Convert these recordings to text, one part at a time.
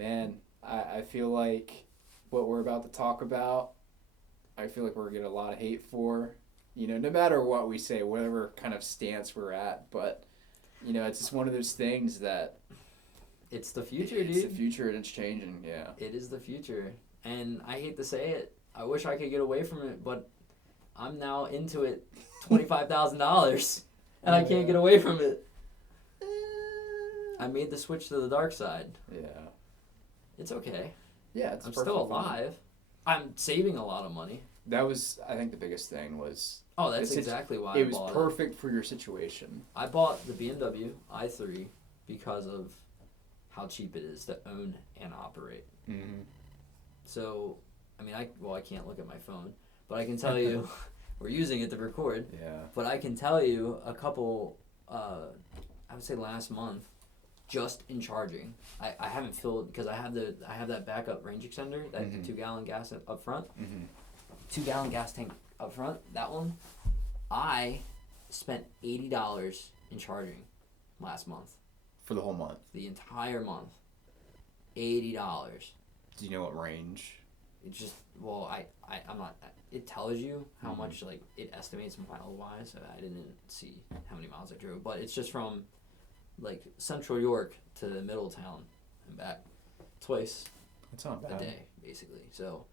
Man, I feel like what we're about to talk about, I feel like we're going to get a lot of hate for, no matter what we say, whatever kind of stance we're at. But, it's just one of those things that It's the future, dude. it's the future and it's changing, yeah. It is the future. And I hate to say it, I wish I could get away from it, but I'm now into it $25,000 and I can't get away from it. I made the switch to the dark side. Yeah. It's okay. Yeah, it's I'm perfect. still alive. I'm saving a lot of money. That was, I think, the biggest thing was... Oh, that's exactly why it I was bought perfect for your situation. I bought the BMW i3 because of how cheap it is to own and operate. Mm-hmm. So, I mean, I can't look at my phone, but I can tell you, we're using it to record. Yeah. But I can tell you a couple, I would say last month, just in charging. I haven't filled, because I have that backup range extender, that 2-gallon gas up front. Mm-hmm. 2-gallon gas tank up front, that one. I spent $80 in charging last month. For the whole month? The entire month. $80. Do you know what range? It's just, well, I'm not, it tells you how much, like, it estimates mile-wise. So I didn't see how many miles I drove. But it's just from, like, Central York to Middletown and back twice That's not bad. a day, basically. So,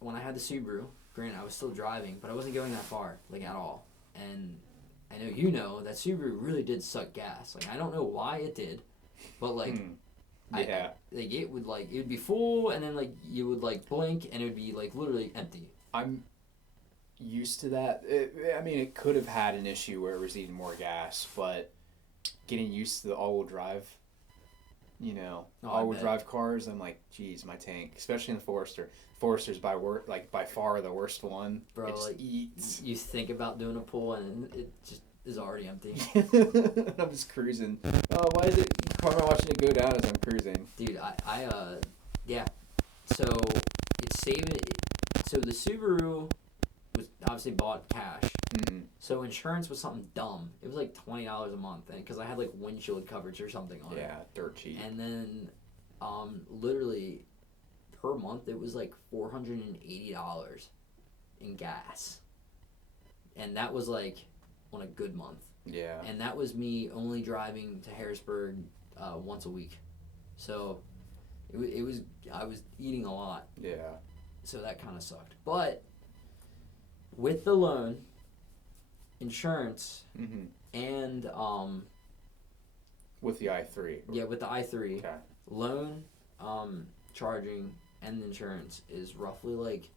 when I had the Subaru, granted, I was still driving, but I wasn't going that far, like, at all. And I know you know that Subaru really did suck gas. Like, I don't know why it did, but, like... Yeah. it would be full, and then, like, you would, like, blink, and it would be, like, literally empty. I'm used to that. It could have had an issue where it was eating more gas, but getting used to the all-wheel drive, all-wheel drive cars, I'm like, geez, my tank, especially in the Forester. Forester's by far the worst one. Bro, it just like, eats. You think about doing a pull, and it just is already empty. I'm just cruising. Oh, why is it? Why am I watching it go down as I'm cruising? Dude, yeah. So it's saving. So the Subaru was obviously bought cash. Mm-hmm. So insurance was something dumb. It was like $20 a month, and because I had like windshield coverage or something on it. Yeah, dirt cheap. And then, literally, per month it was like $480 in gas, and that was like on a good month. Yeah. And that was me only driving to Harrisburg once a week, so it was I was eating a lot. Yeah. So that kind of sucked. But with the loan, insurance, and with the i3. yeah, with the i3, Okay. loan, charging, and insurance is roughly like,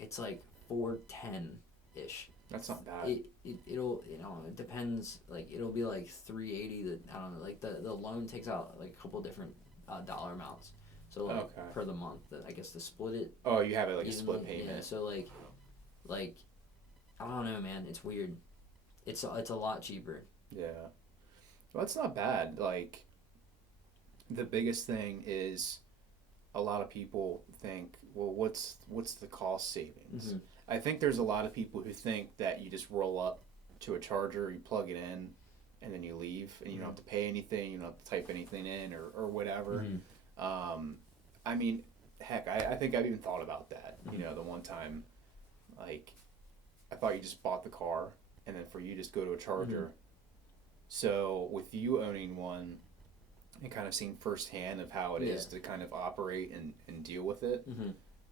it's like $410 ish. That's not bad. It'll it depends, like it'll be like $380 that I don't know, like the loan takes out like a couple different dollar amounts. So like per the month, I guess to split it. Oh, you have it like evenly, a split payment. Yeah, so like I don't know, man, it's weird. It's a lot cheaper. Yeah. Well, that's not bad. Like, the biggest thing is a lot of people think, well, what's the cost savings? I think there's a lot of people who think that you just roll up to a charger, you plug it in, and then you leave, and you don't have to pay anything, you don't have to type anything in or whatever. I mean, heck, I think I've even thought about that. The one time, like, I thought you just bought the car, and then for you just go to a charger. So with you owning one and kind of seeing firsthand of how it is to kind of operate and deal with it,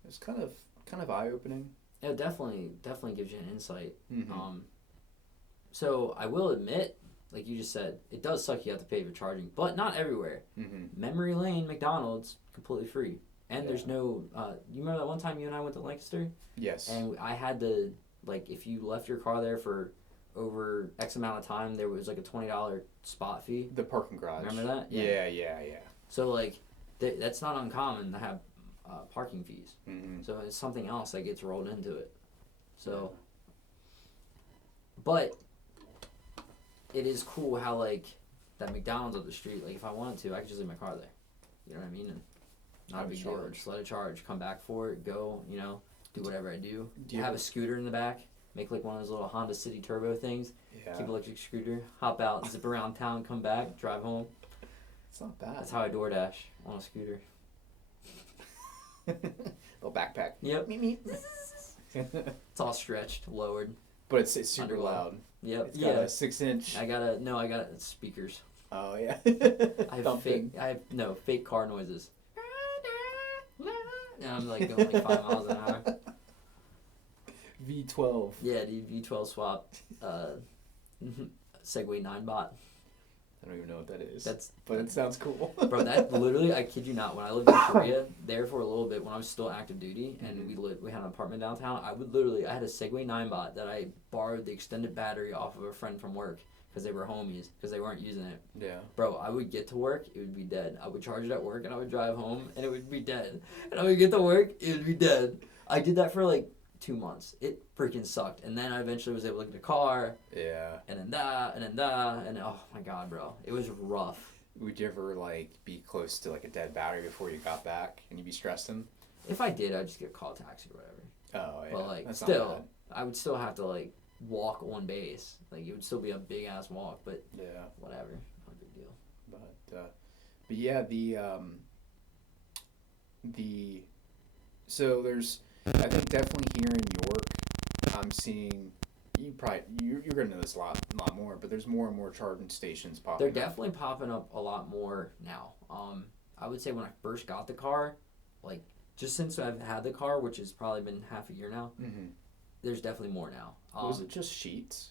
it's kind of eye-opening. Yeah, definitely gives you an insight. So I will admit, like you just said, it does suck you have to pay for charging, but not everywhere. Memory Lane, McDonald's, completely free. And there's no, you remember that one time you and I went to Lancaster? Yes. And I had to, like, if you left your car there for over X amount of time, there was like a $20 spot fee. The parking garage. Remember that? Yeah. So, like, that's not uncommon to have parking fees. So it's something else that gets rolled into it. So, but it is cool how, like, that McDonald's up the street, like, if I wanted to, I could just leave my car there. You know what I mean? And not a big deal. Just let it charge, come back for it, go, do whatever I do. Have a scooter in the back, make like one of those little Honda City Turbo things. Yeah. Keep electric scooter, hop out, zip around town, come back, drive home. It's not bad. That's how I DoorDash on a scooter. Little backpack. Yep. Meep, meep. It's all stretched, lowered. But it's super Underglow. loud. Yep. It's got a 6-inch. I got speakers. Oh yeah. I have fake car noises. And I'm like going like 5 miles an hour. V12. Yeah, dude, V12 swap. Segway 9-bot. I don't even know what that is. But it sounds cool. Bro, that literally, I kid you not, when I lived in Korea, there for a little bit, when I was still active duty, and we had an apartment downtown, I had a Segway 9-bot that I borrowed the extended battery off of a friend from work, because they were homies, because they weren't using it. Yeah. Bro, I would get to work, it would be dead. I would charge it at work, and I would drive home, and it would be dead. And I would get to work, it would be dead. I did that for like 2 months. It freaking sucked. And then I eventually was able to get a car. Yeah. And then that, and oh my god, bro. It was rough. Would you ever like be close to like a dead battery before you got back and you'd be stressing? If I did, I'd just get a call taxi or whatever. Oh yeah. But like that's still, I would still have to like walk on base. Like it would still be a big ass walk, but yeah, whatever. Not a big deal. But yeah, so there's, I think definitely here in York, I'm seeing, you're gonna know this a lot more, but there's more and more charging stations popping They're up. definitely popping up a lot more now. I would say when I first got the car, like just since I've had the car, which has probably been half a year now, there's definitely more now. Was it just Sheets?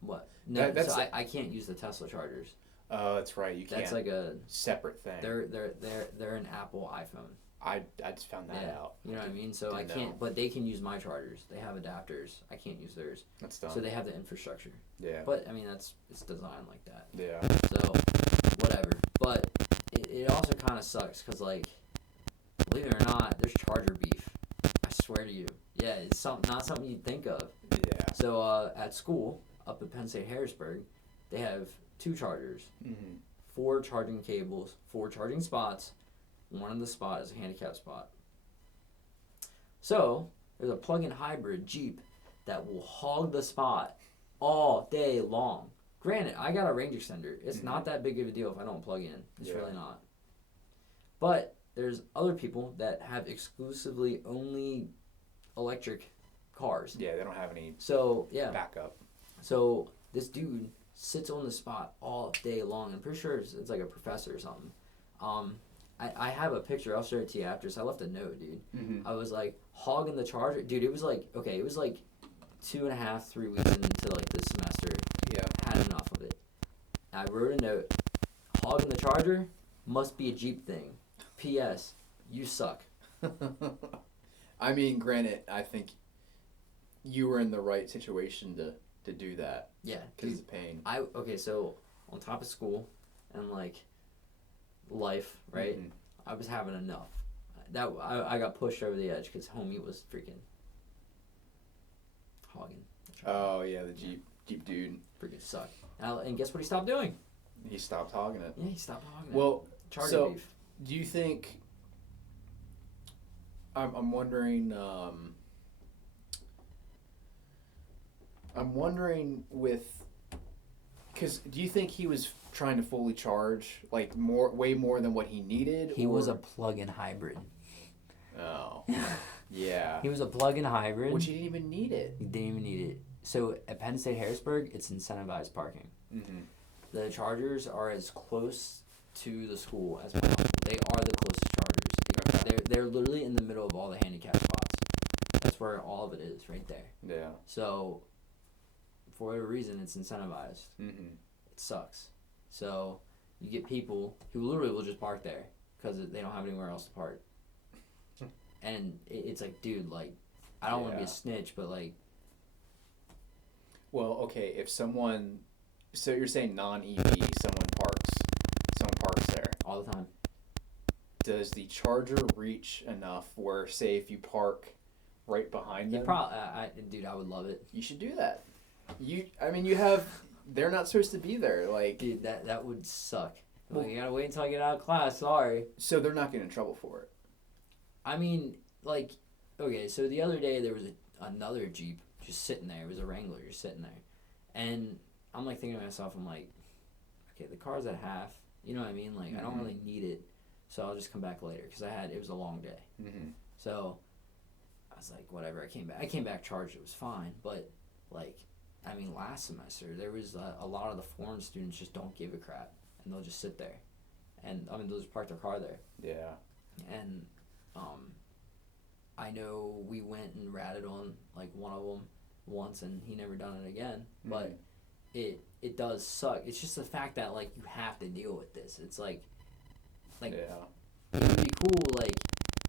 What? No, that's so I can't use the Tesla chargers. Oh, that's right. You can't. That's like a separate thing. They're an Apple iPhone. I just found that out. You know what I mean? So I can't, but they can use my chargers. They have adapters. I can't use theirs. That's dumb. So they have the infrastructure. Yeah. But I mean, it's designed like that. Yeah. So whatever. But it also kind of sucks because like, believe it or not, there's charger beef. I swear to you. Yeah, it's not something you'd think of. Yeah. So at school up at Penn State Harrisburg, they have 2 chargers, 4 charging cables, 4 charging spots. One of the spot is a handicap spot. So there's a plug-in hybrid Jeep that will hog the spot all day long. Granted, I got a range extender. It's not that big of a deal if I don't plug in. It's really not. But there's other people that have exclusively only electric cars. Yeah, they don't have any backup. So this dude sits on the spot all day long. I'm pretty sure it's like a professor or something. I have a picture. I'll show it to you after. So I left a note, dude. I was like hogging the charger, dude. It was like 2.5, 3 weeks into like this semester. Yeah, had enough of it. I wrote a note. Hogging the charger must be a Jeep thing. P.S. You suck. I mean, granted, I think you were in the right situation to do that. Yeah, because of pain. So on top of school and like life, right? I was having enough. That I got pushed over the edge because homie was freaking hogging. Oh yeah, the Jeep dude freaking sucked. And guess what he stopped doing? He stopped hogging it. Yeah, he stopped hogging it. Well, charger beef. Do you think? I'm wondering. I'm wondering with, because do you think he was trying to fully charge like way more than what he needed? He was a plug-in hybrid. Oh, yeah. He was a plug-in hybrid. Which he didn't even need it. He didn't even need it. So at Penn State Harrisburg, it's incentivized parking. The chargers are as close to the school as possible. They are the closest chargers. They're literally in the middle of all the handicap spots. That's where all of it is, right there. Yeah. So for whatever reason, it's incentivized. It sucks. So you get people who literally will just park there because they don't have anywhere else to park. And it's like, dude, like, I don't want to be a snitch, but like. Well, okay, if someone, so you're saying non-EV, someone parks there all the time. Does the charger reach enough where, say, if you park right behind them? Dude, I would love it. You should do that. They're not supposed to be there. Like, dude, that would suck. Well, you gotta wait until I get out of class. Sorry. So they're not getting in trouble for it. I mean, like, okay. So the other day there was another Jeep just sitting there. It was a Wrangler just sitting there, and I'm like thinking to myself, I'm like, okay, the car's at half. You know what I mean? Like I don't really need it, so I'll just come back later because it was a long day. So I was like, whatever. I came back charged. It was fine, but like, I mean, last semester there was a lot of the foreign students just don't give a crap and they'll just sit there, and I mean they'll just park their car there. Yeah. And I know we went and ratted on like one of them once, and he never done it again. But it does suck. It's just the fact that like you have to deal with this. It's like it would be cool like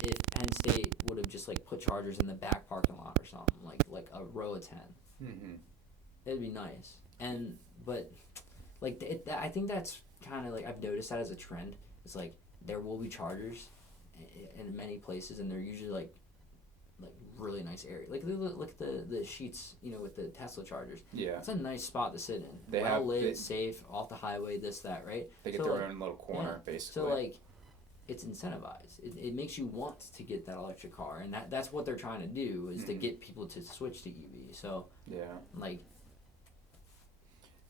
if Penn State would have just like put chargers in the back parking lot or something like a row of 10. It'd be nice. But like I think that's kind of like I've noticed that as a trend. It's like there will be chargers in many places, and they're usually like really nice area. Like look at the sheets, with the Tesla chargers. Yeah. It's a nice spot to sit in. They lit, safe, off the highway, this, that, right? They get their own little corner, basically. So like, it's incentivized. It makes you want to get that electric car, and that's what they're trying to do is to get people to switch to EV. So like.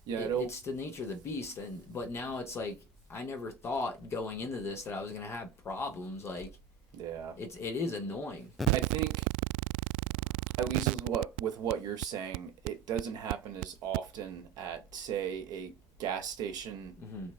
Yeah, it's the nature of the beast, but now it's like I never thought going into this that I was gonna have problems. Like, it is annoying. I think, at least with what you're saying, it doesn't happen as often at, say, a gas station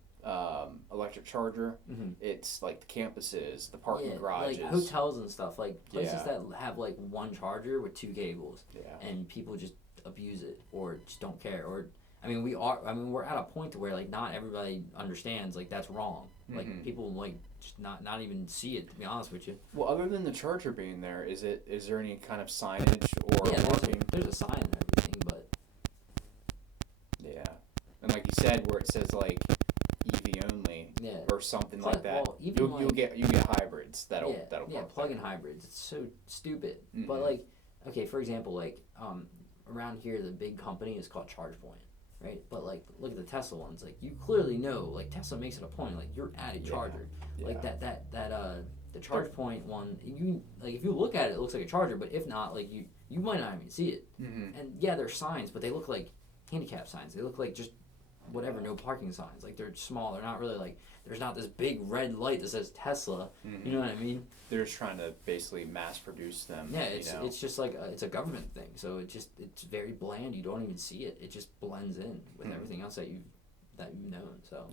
electric charger. It's like the campuses, the parking garages, like hotels and stuff, like places that have like one charger with 2 cables, and people just abuse it or just don't care. Or we're at a point to where like not everybody understands like that's wrong. Like people like just not even see it, to be honest with you. Well, other than the charger being there, is there any kind of signage or marking? There's a sign and everything, but and like you said, where it says like EV only or something like that, well, you'll get hybrids that'll plug-in hybrids. It's so stupid. But like, okay, for example, like around here the big company is called ChargePoint. Right, but like, look at the Tesla ones. Like, you clearly know, like Tesla makes it a point. Like, you're at a charger. Like the ChargePoint one. You like if you look at it, it looks like a charger. But if not, like you might not even see it. And they're signs, but they look like handicap signs. They look like just whatever, no parking signs. Like they're small. They're not really like. There's not this big red light that says Tesla. You know what I mean? They're just trying to basically mass produce them. Yeah, it's just like it's a government thing. So it's very bland. You don't even see it. It just blends in with everything else that you've known. So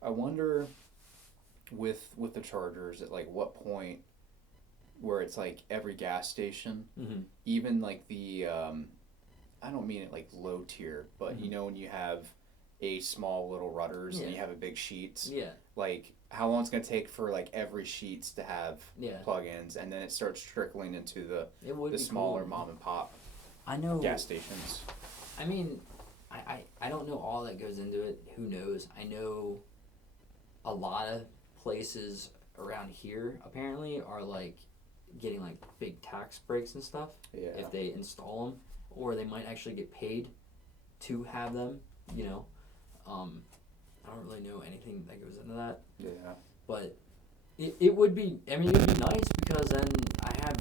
I wonder with the chargers at like what point where it's like every gas station, even like the I don't mean it like low tier, but when you have a small little rudders and you have a big sheets. Like how long it's gonna take for like every sheets to have plug-ins, and then it starts trickling into the smaller mom and pop gas stations. I mean, I don't know all that goes into it. Who knows? I know a lot of places around here apparently are like getting like big tax breaks and stuff if they install them, or they might actually get paid to have them. I don't really know anything that goes into that. But it would be, it would be nice because then I have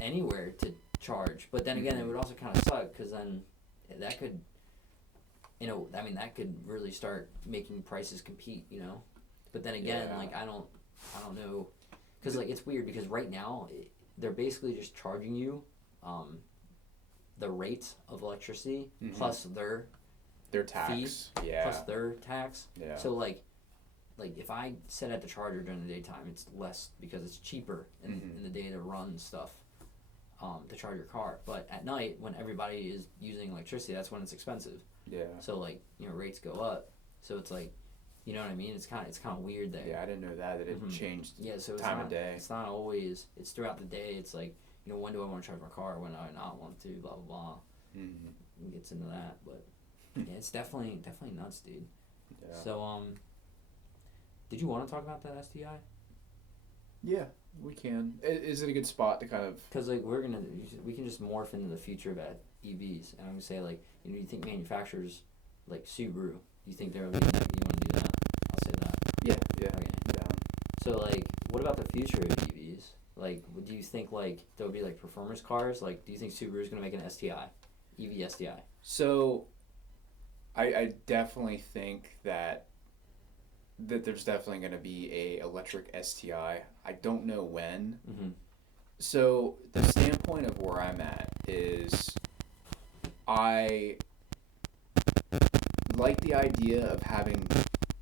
anywhere to charge. But then again, it would also kind of suck because then that could, that could really start making prices compete, But then again, like I don't know, because like it's weird because right now they're basically just charging you the rate of electricity plus their tax fee, plus their tax. So like if I sit at the charger during the daytime, it's less because it's cheaper in the day to run stuff to charge your car. But at night, when everybody is using electricity, that's when it's expensive. So like rates go up. So it's like, you know what I mean? It's kind of weird there. I didn't know that it changed. So it's time of day. It's not always. It's throughout the day. It's like when do I want to charge my car? When do I not want to? Blah blah blah. It gets into that, but. Yeah, it's definitely nuts, dude. So, did you want to talk about that STI? Yeah, we can. Is it a good spot to kind of? Because like we can just morph into the future of EVs, and I'm gonna say like you think manufacturers like Subaru, you think they're leading that? You want to do that? I'll say that. Yeah. Okay. So like, what about the future of EVs? Like, do you think like there'll be like performance cars? Like, do you think Subaru's gonna make an STI, EV STI? So. I definitely think that that there's definitely going to be a electric STI. I don't know when. Mm-hmm. So the standpoint of where I'm at is I like the idea of having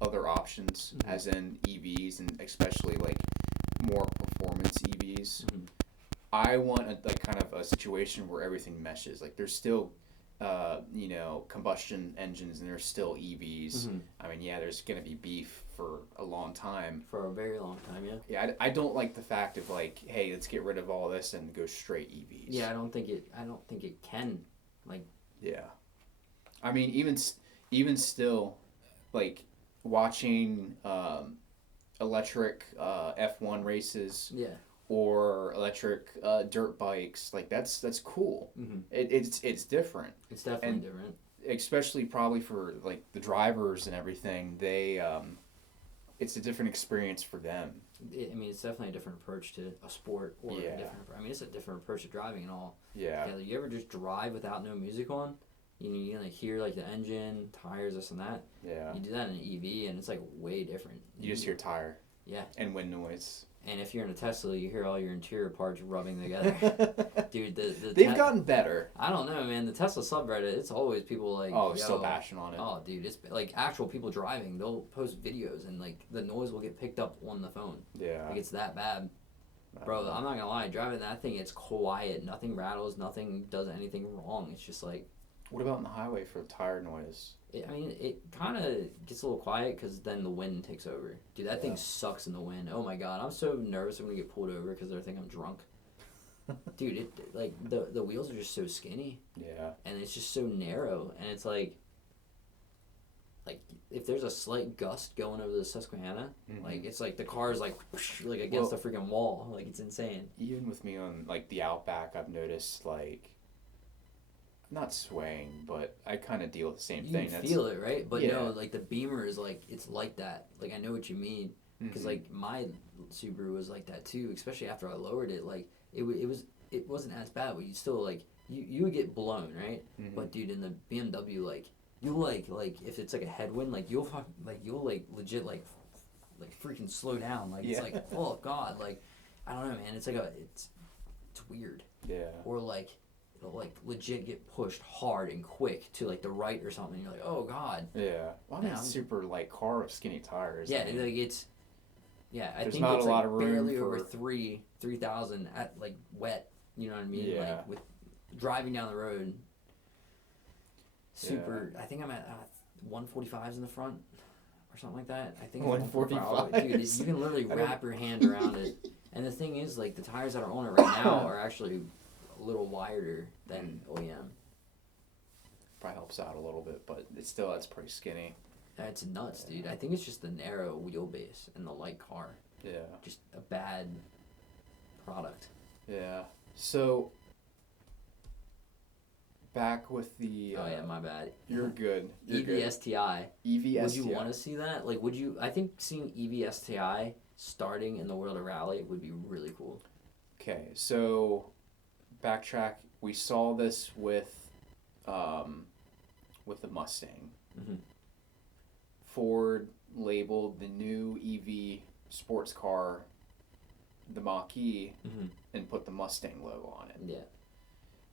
other options, Mm-hmm. as in EVs and especially like more performance EVs. Mm-hmm. I want like kind of a situation where everything meshes. Like there's still, combustion engines and there's still EVs. Mm-hmm. I mean, yeah, there's gonna be beef for a long time. For a very long time, yeah. Yeah, I don't like the fact of like, hey, let's get rid of all this and go straight EVs. Yeah, I don't think it can. Like. Yeah, I mean, even still, like watching electric F1 races. Yeah. Or electric dirt bikes, like that's cool. Mm-hmm. It's different. It's definitely different. Especially probably for like the drivers and everything. They it's a different experience for them. I mean, it's definitely a different approach to a sport, or Yeah. a different. I mean, it's a different approach to driving and all. Yeah. Yeah. You ever just drive without no music on? You can like hear like the engine, tires, this and that. Yeah. You do that in an EV, and it's like way different. You just hear tire. Yeah. And wind noise. And if you're in a Tesla, you hear all your interior parts rubbing together. Dude, they've gotten better. I don't know, man. The Tesla subreddit, it's always people like, oh, so passionate on it. Oh, dude, it's like actual people driving. They'll post videos and like the noise will get picked up on the phone. Yeah. Like it's that bad. Bro, I'm not gonna lie. Driving that thing, it's quiet. Nothing rattles. Nothing does anything wrong. It's just like. What about on the highway for tire noise? It kind of gets a little quiet because then the wind takes over. Dude, that thing sucks in the wind. Oh my god, I'm so nervous I'm gonna get pulled over because they think I'm drunk. Dude, like the wheels are just so skinny. Yeah. And it's just so narrow, and it's like if there's a slight gust going over the Susquehanna, like it's like the car is like whoosh, like against the freaking wall. Like it's insane. Even with me on like the Outback, I've noticed like. Not swaying, but I kind of deal with the same thing. You feel it, right? But no, like the Beamer is like it's like that. Like I know what you mean, because like my Subaru was like that too. Especially after I lowered it, like it wasn't as bad, but you still like you would get blown, right? Mm-hmm. But dude, in the BMW, like you like if it's like a headwind, like you'll legit like freaking slow down. Like it's like oh god, like I don't know, man. It's like it's weird. Yeah. Or like. It'll like legit get pushed hard and quick to like the right or something. You're like, oh god. Yeah. Well, I mean, it's super light car with skinny tires. Yeah, I mean, like it's. Yeah, I there's think not it's a lot like of room barely for... over 3,000 at like wet. You know what I mean? Yeah. Like with driving down the road. Super. Yeah. I think I'm at 145s in the front or something like that. I think 145. Dude, you can literally wrap your hand around it. And the thing is, like the tires that are on it right now are actually a little wider than OEM. Probably helps out a little bit, but that's pretty skinny. That's nuts, dude. I think it's just the narrow wheelbase and the light car. Yeah. Just a bad product. Yeah. So back with the. Oh yeah, my bad. You're good. You're EVSTI. EVSTI. Would you want to see that? Like, would you? I think seeing EVSTI starting in the world of rally would be really cool. Okay, so backtrack. We saw this with the Mustang. Mm-hmm. Ford labeled the new EV sports car the Mach-E and put the Mustang logo on it. Yeah.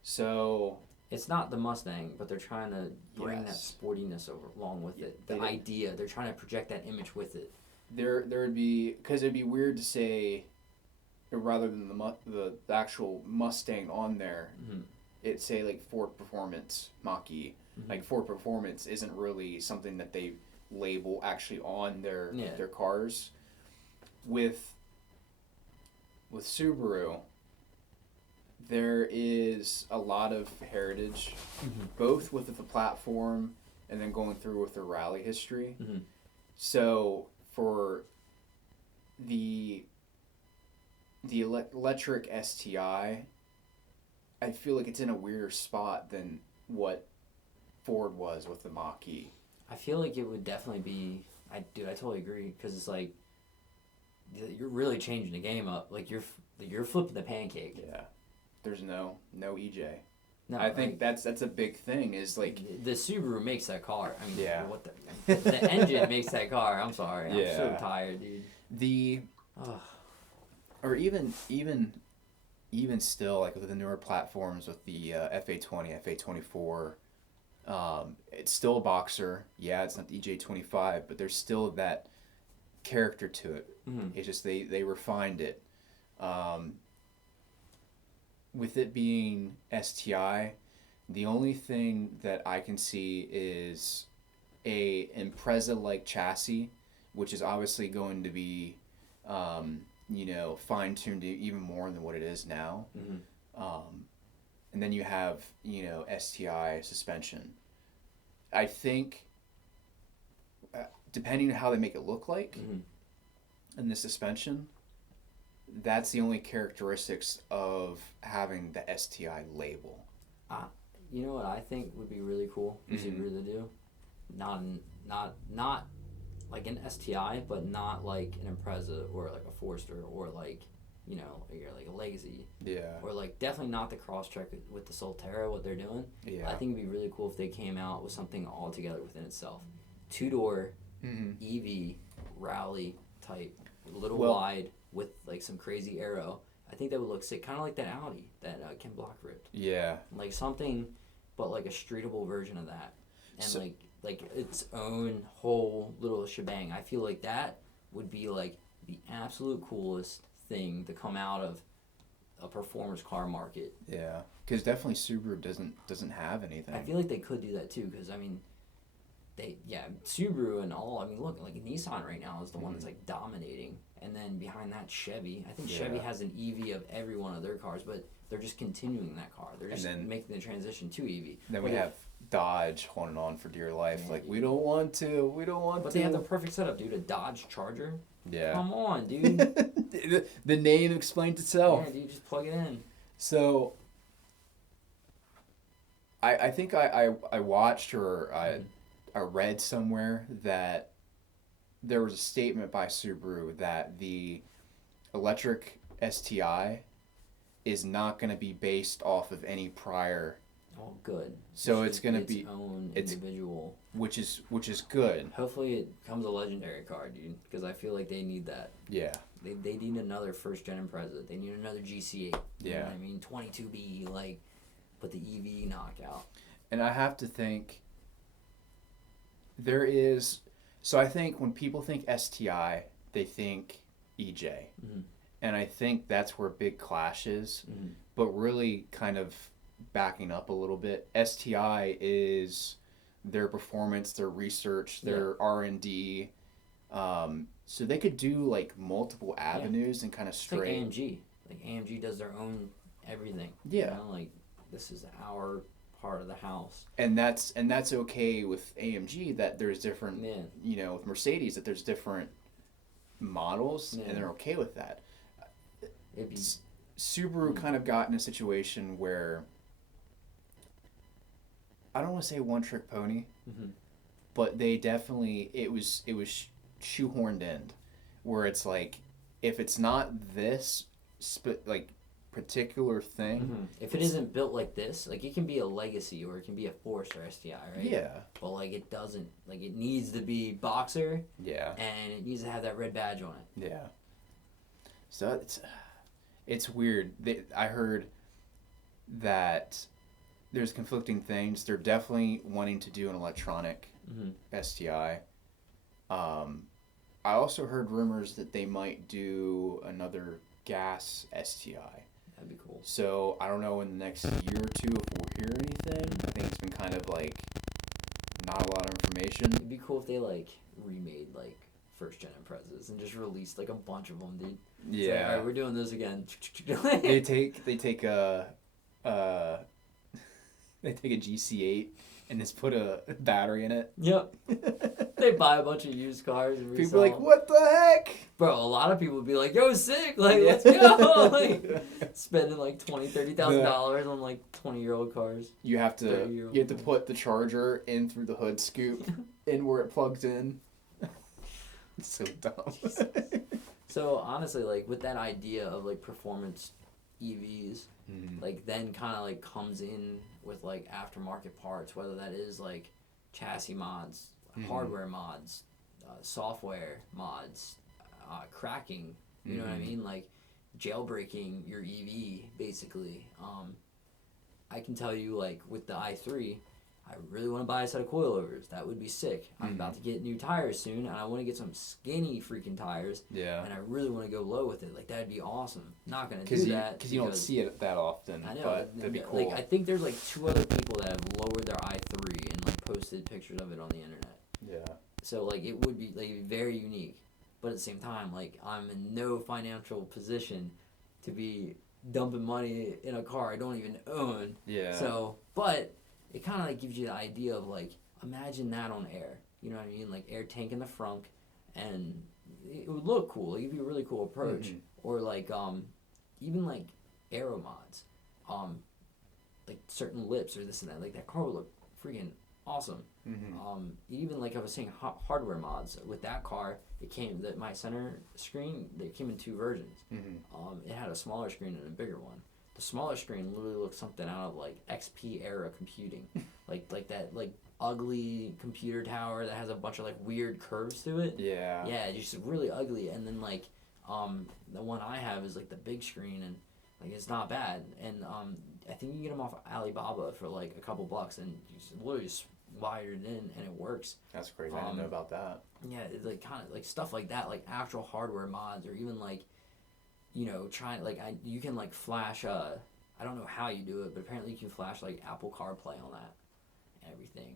So it's not the Mustang, but they're trying to bring that sportiness over along with it. The idea, they're trying to project that image with it. There would be, because it'd be weird to say, rather than the actual Mustang on there, it'd say like Ford Performance Mach-E. Like Ford Performance isn't really something that they label actually on their cars. With Subaru, there is a lot of heritage, both with the platform and then going through with the rally history. So for the electric STI, I feel like it's in a weirder spot than what Ford was with the Mach-E. I feel like it would definitely be. I totally agree, because it's like you're really changing the game up. Like you're flipping the pancake. Yeah, there's no EJ. No, I think that's a big thing. Is like the Subaru makes that car. I mean, yeah. what the engine makes that car. I'm sorry. I'm Yeah. so tired, dude. The or even still, like with the newer platforms with the FA20, FA24, it's still a boxer. Yeah, it's not the EJ25, but there's still that character to it. Mm-hmm. It's just they refined it. With it being STI, the only thing that I can see is a Impreza-like chassis, which is obviously going to be, fine-tuned even more than what it is now. Mm-hmm. And then you have, STI suspension. I think, depending on how they make it look like, in the suspension, that's the only characteristics of having the STI label. You know what I think would be really cool for Subaru to do? Not like an STI, but not like an Impreza or like a Forester or like like a Legacy. Yeah. Or like definitely not the Crosstrek with the Solterra. What they're doing. Yeah. I think it'd be really cool if they came out with something all together within itself. 2-door EV rally type, a little wide with like some crazy aero. I think that would look sick, kind of like that Audi that Ken Block ripped. Yeah. Like something, but like a streetable version of that, and like its own whole little shebang. I feel like that would be like the absolute coolest thing to come out of a performance car market. Yeah, because definitely Subaru doesn't have anything. I feel like they could do that too, because I mean, Subaru and all. I mean, look, like Nissan right now is the one that's like dominating, and then behind that Chevy. I think Chevy has an EV of every one of their cars, but they're just continuing that car. They're just making the transition to EV. Then we have Dodge holding on for dear life. Yeah, like we don't want to. But they have the perfect setup, dude. A Dodge Charger. Yeah. Come on, dude. The name explains itself. Yeah, dude, just plug it in. So I think I watched or I read somewhere that there was a statement by Subaru that the electric STI is not going to be based off of any prior. Oh, good. So it's going to be its own individual, which is good. Hopefully, it becomes a legendary car, dude. Because I feel like they need that. Yeah. They need another first gen Impreza. They need another GC8. You know what I mean, 22B, like, put the EV knockout. And I have to think. There is. So I think when people think STI, they think EJ. And I think that's where big clash is. But really kind of backing up a little bit, STI is their performance, their research, their R&D. So they could do like multiple avenues and kind of straight. It's like AMG. Like AMG does their own everything. Yeah. You know, like this is our part of the house. And that's okay with AMG that there's different, with Mercedes that there's different models and they're okay with that. Subaru kind of got in a situation where I don't want to say one trick pony, but they definitely it was shoehorned in, where it's like if it's not this particular thing, if it isn't built like this, like it can be a Legacy or it can be a Forester STI, right? Yeah. But like it doesn't, like it needs to be boxer. Yeah. And it needs to have that red badge on it. Yeah. So it's weird. I heard that there's conflicting things. They're definitely wanting to do an electronic STI. I also heard rumors that they might do another gas STI. That'd be cool. So I don't know in the next year or two if we'll hear anything. I think it's been kind of like not a lot of information. It'd be cool if they like remade like first gen Imprezas and just released like a bunch of them, dude. Yeah. Like, all right, we're doing this again. they take a GC8 and just put a battery in it. Yep. They buy a bunch of used cars and resell people are like, what the heck? Bro, a lot of people would be like, yo, sick, like, let's go. Like, spending like $20,000-$30,000 on like 20-year-old cars. You have to put the charger in through the hood scoop in where it plugs in. It's so dumb. So honestly, like with that idea of like performance EVs, like then kind of like comes in with like aftermarket parts, whether that is like chassis mods, hardware mods, software mods, cracking. You know what I mean? Like jailbreaking your EV basically. I can tell you like with the i3, I really want to buy a set of coilovers. That would be sick. I'm about to get new tires soon, and I want to get some skinny freaking tires. Yeah. And I really want to go low with it. Like that'd be awesome. Not gonna do that because you don't see it that often. I know. But that'd be cool. Like I think there's like 2 other people that have lowered their i3 and like posted pictures of it on the internet. Yeah. So like it would be like very unique, but at the same time, like I'm in no financial position to be dumping money in a car I don't even own. Yeah. So, but it kind of like gives you the idea of like, imagine that on air. You know what I mean? Like air tank in the front, and it would look cool. It'd be a really cool approach. Or like even like aero mods, like certain lips or this and that. Like that car would look freaking awesome. Even like I was saying, hardware mods with that car. It came that my center screen. They came in 2 versions. It had a smaller screen and a bigger one. The smaller screen literally looks something out of like XP era computing, like that like ugly computer tower that has a bunch of like weird curves to it. Yeah. Yeah, just really ugly. And then like the one I have is like the big screen, and like it's not bad. And I think you can get them off Alibaba for like a couple bucks, and you just literally just wire it in and it works. That's crazy. I didn't know about that. Yeah, it's like kind of like stuff like that, like actual hardware mods, or even like, you know, you can like flash I don't know how you do it, but apparently you can flash like Apple CarPlay on that and everything.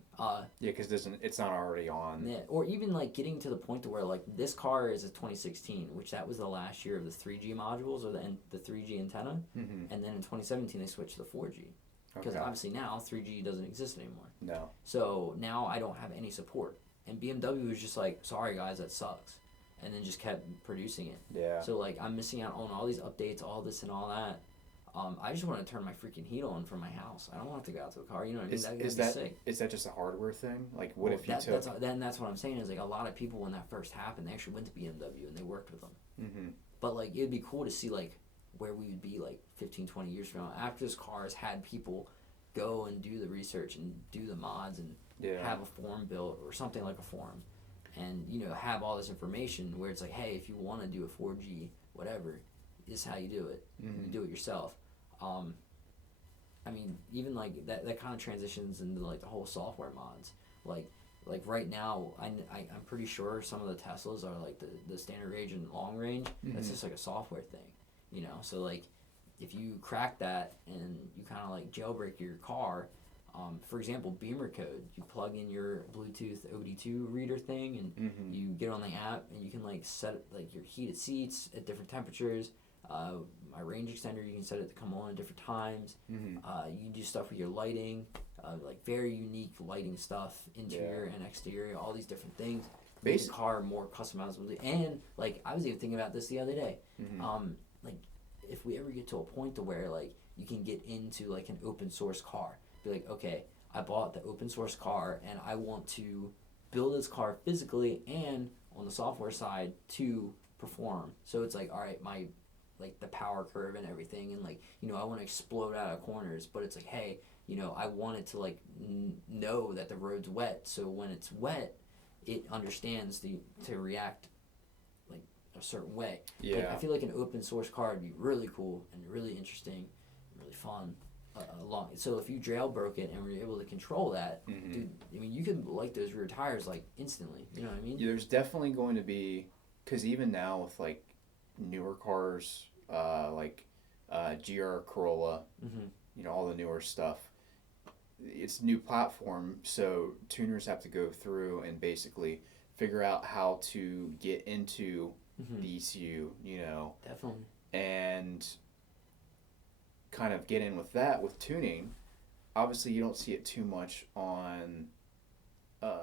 Yeah, because it's not already on. Yeah, or even like getting to the point to where like this car is a 2016, which that was the last year of the 3G modules or the 3G antenna, and then in 2017 they switched to the 4G. Because obviously now 3G doesn't exist anymore. No. So now I don't have any support. And BMW was just like, sorry guys, that sucks. And then just kept producing it. Yeah. So like I'm missing out on all these updates, all this and all that. I just want to turn my freaking heat on from my house. I don't want to go out to a car. You know what I mean? That'd be sick. Is that just a hardware thing? Like what if you took... That's what I'm saying is like a lot of people when that first happened, they actually went to BMW and they worked with them. But like it'd be cool to see like where we would be like 15, 20 years from now after this car has had people go and do the research and do the mods and have a forum built or something like a forum, and you know have all this information where it's like, hey, if you want to do a 4G whatever, this is how you do it. You do it yourself. I mean, even like that kind of transitions into like the whole software mods. Like right now, I'm pretty sure some of the Teslas are like the standard range and long range. That's just like a software thing, you know. So like, if you crack that and you kind of like jailbreak your car, for example, Beamer code, you plug in your Bluetooth OD2 reader thing and you get on the app and you can like set like your heated seats at different temperatures. My range extender, you can set it to come on at different times. You can do stuff with your lighting, like very unique lighting stuff, interior and exterior, all these different things. Make the car more customizable. And like I was even thinking about this the other day. Like if we ever get to a point to where like you can get into like an open source car, be like, okay, I bought the open source car and I want to build this car physically and on the software side to perform. So it's like, all right, my like the power curve and everything, and like, you know, I want to explode out of corners, but it's like, hey, you know, I want it to like know that the road's wet, so when it's wet it understands to react like a certain way. Like, I feel like an open source car would be really cool and really interesting, really fun. So if you jailbroke it and were able to control that, dude, I mean, you could light those rear tires like instantly. You know what I mean? There's definitely going to be, because even now with like newer cars, like GR Corolla, you know, all the newer stuff, it's a new platform, so tuners have to go through and basically figure out how to get into the ECU, you know. Definitely. And kind of get in with that with tuning. Obviously you don't see it too much on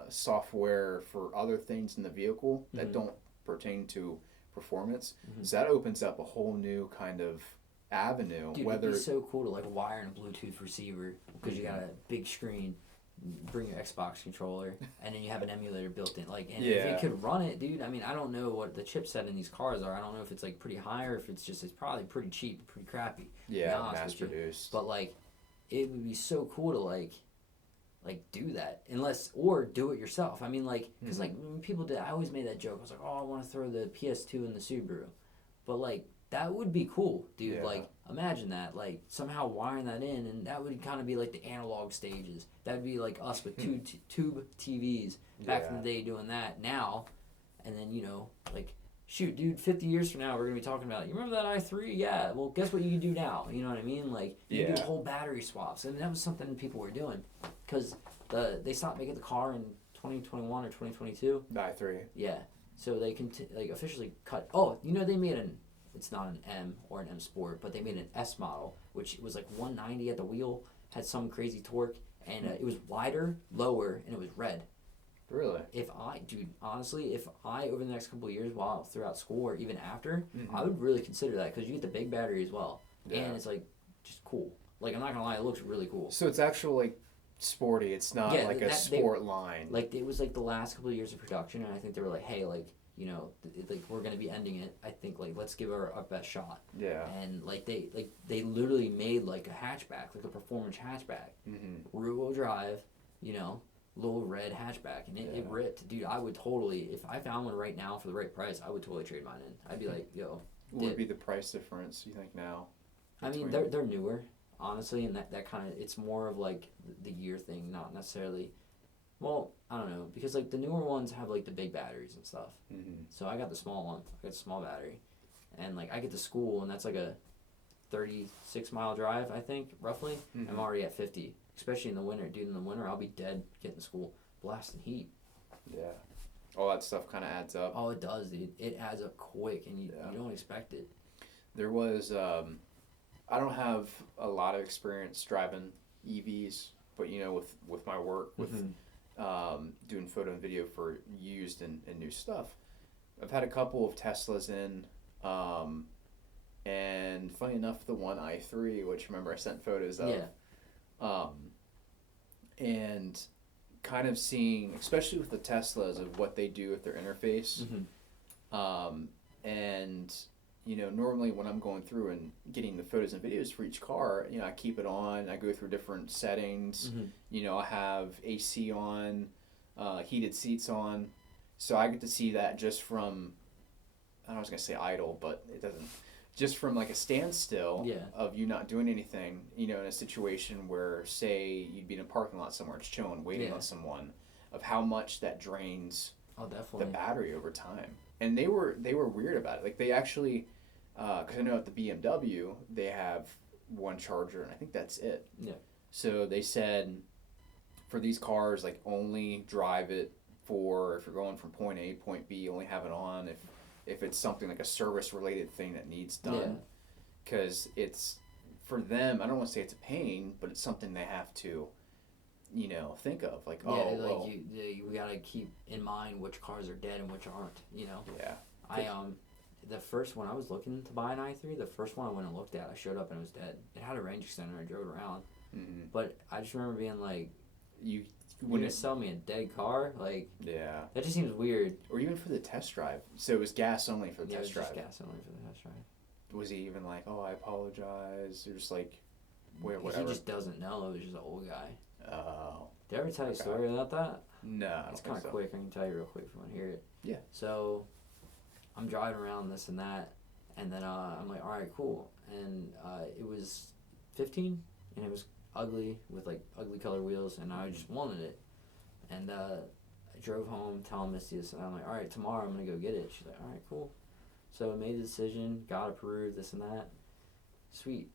software for other things in the vehicle that don't pertain to performance. So that opens up a whole new kind of avenue. Dude, it'd be so cool to like wire in a Bluetooth receiver because you got a big screen bring your Xbox controller, and then you have an emulator built in. Like, and Yeah. if it could run it, dude. I mean, I don't know what the chipset in these cars are. I don't know if it's like pretty high or if it's probably pretty cheap, pretty crappy. Yeah, mass produced. But like, it would be so cool to like do that, or do it yourself. I mean, like, because like when people did, I always made that joke. I was like, oh, I want to throw the PS2 in the Subaru, but like that would be cool, dude. Yeah. Like, imagine that, like somehow wiring that in, and that would kind of be like the analog stages. That'd be like us with tube TVs back in the day doing that now, and then like. Shoot, dude, 50 years from now, we're going to be talking about, you remember that i3? Yeah, well, guess what you can do now? You know what I mean? Like, you can do whole battery swaps. And that was something people were doing. Because they stopped making the car in 2021 or 2022. The i3. Yeah. So they officially cut. Oh, they made it's not an M or an M Sport, but they made an S model, which was like 190 at the wheel, had some crazy torque, and it was wider, lower, and it was red. Really? Honestly, if I, over the next couple of years, while throughout school or even after, I would really consider that because you get the big battery as well. Yeah. And it's, like, just cool. Like, I'm not going to lie, it looks really cool. So it's actually, like, sporty. It's not like a sport line. Like, it was, like, the last couple of years of production, and I think they were like, hey, like, like, we're going to be ending it. I think, like, let's give our best shot. Yeah. And, like, they literally made, like, a hatchback, like a performance hatchback. Rear-wheel drive, little red hatchback, and it ripped. Dude, I would totally, if I found one right now for the right price, I would totally trade mine in. I'd be like, yo. What would be the price difference, you think, now? I mean, they're newer, honestly, and that kind of, it's more of like the year thing, not necessarily, well, I don't know, because like the newer ones have like the big batteries and stuff. So I got the small one, I got the small battery, and like I get to school, and that's like a 36-mile drive, I think, roughly. I'm already at 50. Especially in the winter, dude. In the winter, I'll be dead getting to school, blasting heat. Yeah. All that stuff kind of adds up. Oh, it does, dude. It adds up quick, and you don't expect it. There was, I don't have a lot of experience driving EVs, but, with my work, with doing photo and video for used and new stuff, I've had a couple of Teslas in, and funny enough, the one i3, which remember I sent photos of. Yeah. And kind of seeing, especially with the Teslas, of what they do with their interface. And, normally when I'm going through and getting the photos and videos for each car, I keep it on, I go through different settings, I have AC on, heated seats on, so I get to see that just from, I was going to say idle, but it doesn't. Just from like a standstill of you not doing anything, in a situation where, say, you'd be in a parking lot somewhere, just chilling, waiting on someone, of how much that drains the battery over time. And they were weird about it. Like they actually, because I know at the BMW they have one charger, and I think that's it. Yeah. So they said for these cars, like only drive it for if you're going from point A to point B, only have it on if it's something like a service-related thing that needs done, because it's, for them, I don't want to say it's a pain, but it's something they have to, think of. Like, we got to keep in mind which cars are dead and which aren't, Yeah. The first one I was looking to buy an i3, the first one I went and looked at, I showed up and it was dead. It had a range extender, I drove it around. But I just remember being like, you're going to sell me a dead car? Like, yeah. That just seems weird. Or even for the test drive. So it was gas only for the test drive. Yeah, it was just gas only for the test drive. Was he even like, oh, I apologize? Or just like, whatever? He just doesn't know. It was just an old guy. Oh. Did I ever tell you a story about that? No. It's kind of quick. I can tell you real quick if you want to hear it. Yeah. So, I'm driving around this and that, and then I'm like, all right, cool. And it was 15, and it was ugly with like ugly color wheels, and I just wanted it. And I drove home telling Misty this, and I'm like, all right, tomorrow I'm gonna go get it. She's like, all right, cool. So I made the decision, got approved, this and that. Sweet.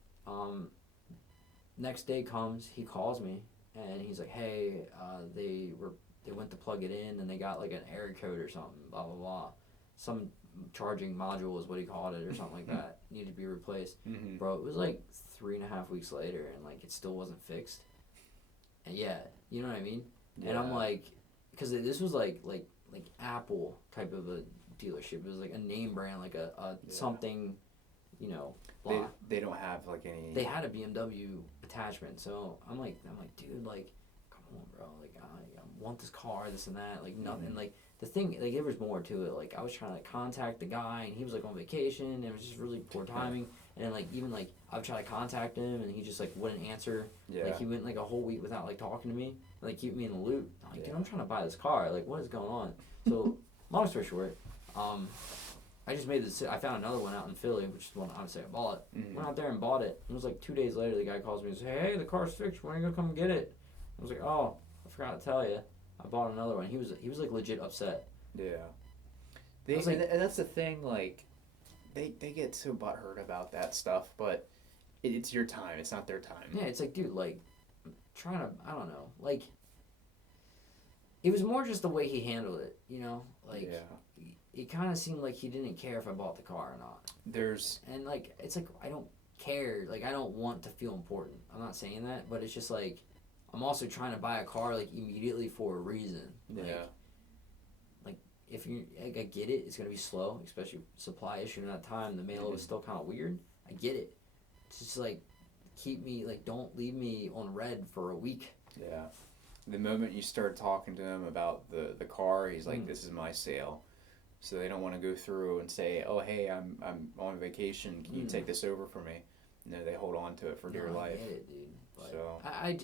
Next day comes, he calls me, and he's like, hey, they went to plug it in, and they got like an error code or something, blah blah blah. Some charging module is what he called it, or something like that. Needed to be replaced. Bro, it was like 3.5 weeks later, and like it still wasn't fixed. And yeah, you know what I mean. Yeah. And I'm like, because this was like Apple type of a dealership. It was like a name brand, like a something, They don't have like any. They had a BMW attachment, so I'm like, dude, like, come come on, bro. Like, I want this car, this and that. Like, nothing. Like, the thing, like, there was more to it. Like, I was trying to like, contact the guy, and he was, like, on vacation, and it was just really poor timing. And then, like, even, like, I would try to contact him, and he just, like, wouldn't answer. Yeah. Like, he went, like, a whole week without, like, talking to me, and, like, keep me in the loop. I'm like, dude, I'm trying to buy this car. Like, what is going on? So, long story short, I just made this. I found another one out in Philly, which is the one obviously I bought. Went out there and bought it. It was like 2 days later, the guy calls me and says, "Hey, the car's fixed. When are you gonna come get it?" I was like, "Oh, I forgot to tell you. I bought another one." He was like legit upset. Yeah. And that's the thing. Like, they get so butthurt about that stuff, but it's your time. It's not their time. Yeah, it's like, dude, like, I'm trying to. I don't know. Like, it was more just the way he handled it. You know, like. Yeah. It kind of seemed like he didn't care if I bought the car or not. And, like, it's like, I don't care. Like, I don't want to feel important. I'm not saying that, but it's just, like, I'm also trying to buy a car, like, immediately for a reason. Like, if you, like, I get it. It's going to be slow, especially supply issue in that time. The mail was still kind of weird. I get it. It's just, like, keep me, like, don't leave me on red for a week. Yeah. The moment you start talking to him about the car, he's like, this is my sale. So they don't want to go through and say, "Oh, hey, I'm on vacation. Can you take this over for me?" No, they hold on to it for dear life. I get it, dude. But so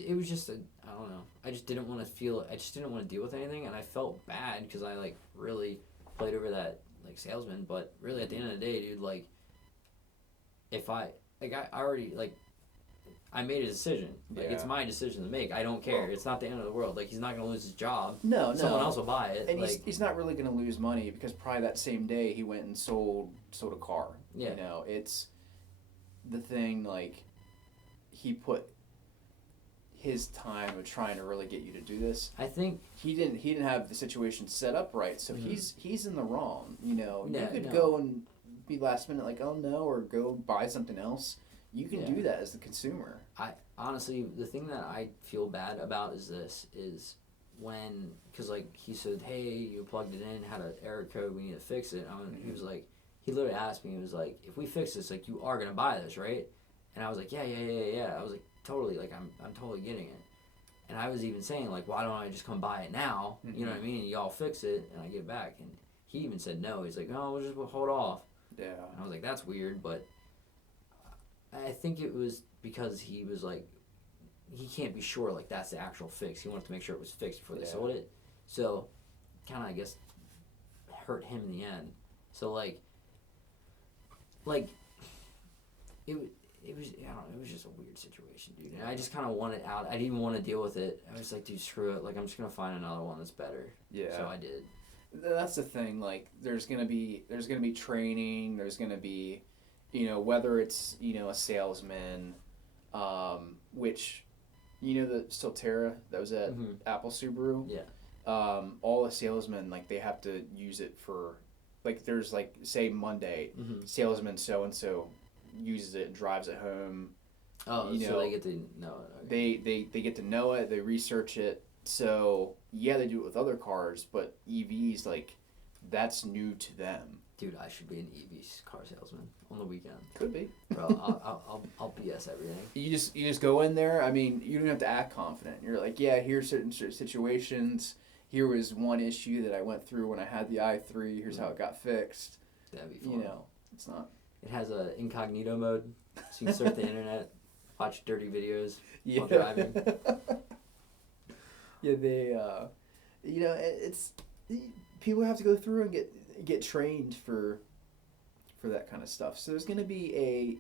it was just I don't know. I just didn't want to feel. I just didn't want to deal with anything, and I felt bad because I like really played over that like salesman. But really, at the end of the day, dude, like if I already like. I made a decision. Like, it's my decision to make. I don't care. Well, it's not the end of the world. Like, he's not going to lose his job. No. Someone else will buy it. And like, he's not really going to lose money because probably that same day he went and sold a car. Yeah. You know, it's the thing, like, he put his time of trying to really get you to do this. I think he didn't have the situation set up right, so he's in the wrong. You know, you could go and be last minute like, oh no, or go buy something else. You can do that as the consumer. I honestly, the thing that I feel bad about is when, because like he said, hey, you plugged it in, had an error code, we need to fix it. He was like, he literally asked me, he was like, if we fix this, like, you are gonna buy this, right? And I was like, yeah. I was like, totally, like, I'm totally getting it. And I was even saying, like, why don't I just come buy it now? You know what I mean? And y'all fix it, and I get it back. And he even said no. He's like, no, we'll hold off. Yeah. And I was like, that's weird, but I think it was because he was like, he can't be sure, like, that's the actual fix. He wanted to make sure it was fixed before they sold it. So, kind of, I guess, hurt him in the end. So, like, it was, I don't know, it was just a weird situation, dude. And I just kind of wanted out. I didn't even want to deal with it. I was like, dude, screw it. Like, I'm just going to find another one that's better. Yeah. So I did. That's the thing. Like, there's gonna be training. There's gonna be, you know, whether it's, you know, a salesman, which, you know, the Solterra that was at Apple Subaru. Yeah. All the salesmen, like, they have to use it for, like, there's like, say Monday, salesman so and so uses it, drives it home. Oh, you so know, they get to know it. Okay. They get to know it. They research it. So yeah, they do it with other cars, but EVs, like, that's new to them. Dude, I should be an EV car salesman on the weekend. Could be. Bro, I'll BS everything. You just go in there. I mean, you don't have to act confident. You're like, yeah, here's certain situations. Here was one issue that I went through when I had the i3. Here's how it got fixed. That'd be fun. You know, it's not. It has a incognito mode, so you can surf the internet, watch dirty videos while driving. Yeah, they, you know, it's people have to go through and get trained for that kind of stuff. So there's going to be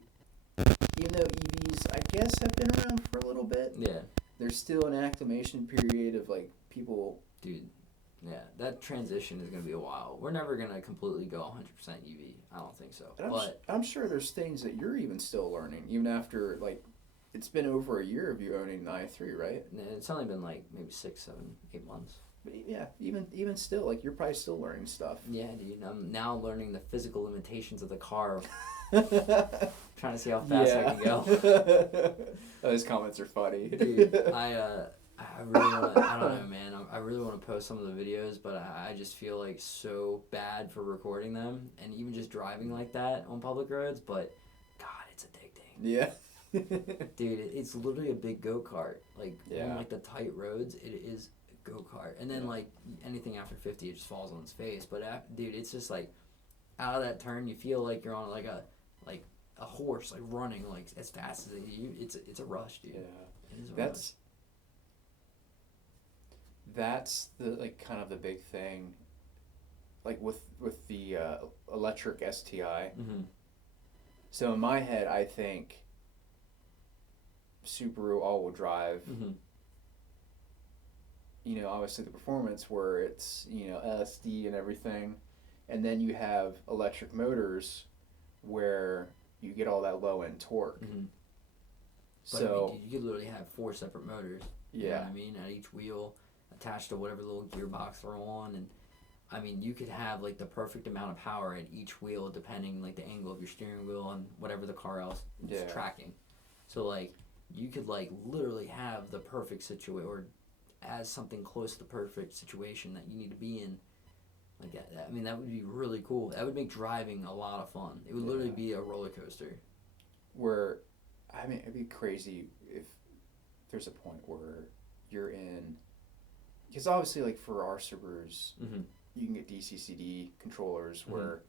even though EVs, I guess, have been around for a little bit. Yeah. There's still an acclimation period of, like, people. Dude, yeah, that transition is going to be a while. We're never going to completely go 100% EV. I don't think so. But I'm sure there's things that you're even still learning, even after, like, it's been over a year of you owning the i3, right? It's only been like maybe 6, 7, 8 months. But yeah, even still, like, you're probably still learning stuff. Yeah, dude. I'm now learning the physical limitations of the car. Trying to see how fast I can go. Those comments are funny. Dude, I really want to, I don't know, man. I really want to post some of the videos, but I just feel like so bad for recording them and even just driving like that on public roads, but God, it's addicting. Yeah. Dude, it's literally a big go-kart. Like, Yeah. on, like, the tight roads, it is a go-kart. And then, Yeah. like, anything after 50, it just falls on its face. But, dude, it's just, like, out of that turn, you feel like you're on, like, a horse, like, running, like, as fast as you. It's a rush, dude. Yeah. It is a rush. That's the like kind of the big thing, like with the electric STI. Mm-hmm. So in my head, I think Subaru all-wheel drive. Mm-hmm. You know, obviously the performance where it's LSD and everything, and then you have electric motors where you get all that low end torque. Mm-hmm. But, So I mean, you could literally have 4 separate motors. You know yeah, what I mean? At each wheel, attached to whatever little gearbox they're on. And, I mean, you could have, like, the perfect amount of power at each wheel depending, like, the angle of your steering wheel and whatever the car else is Yeah. tracking. So, like, you could, like, literally have the perfect situation, or as something close to the perfect situation that you need to be in. Like, I mean, that would be really cool. That would make driving a lot of fun. It would literally Yeah. be a roller coaster. where I mean it'd be crazy if there's a point where you're in, because obviously like for our Subarus, Mm-hmm. you can get DCCD controllers Mhm. where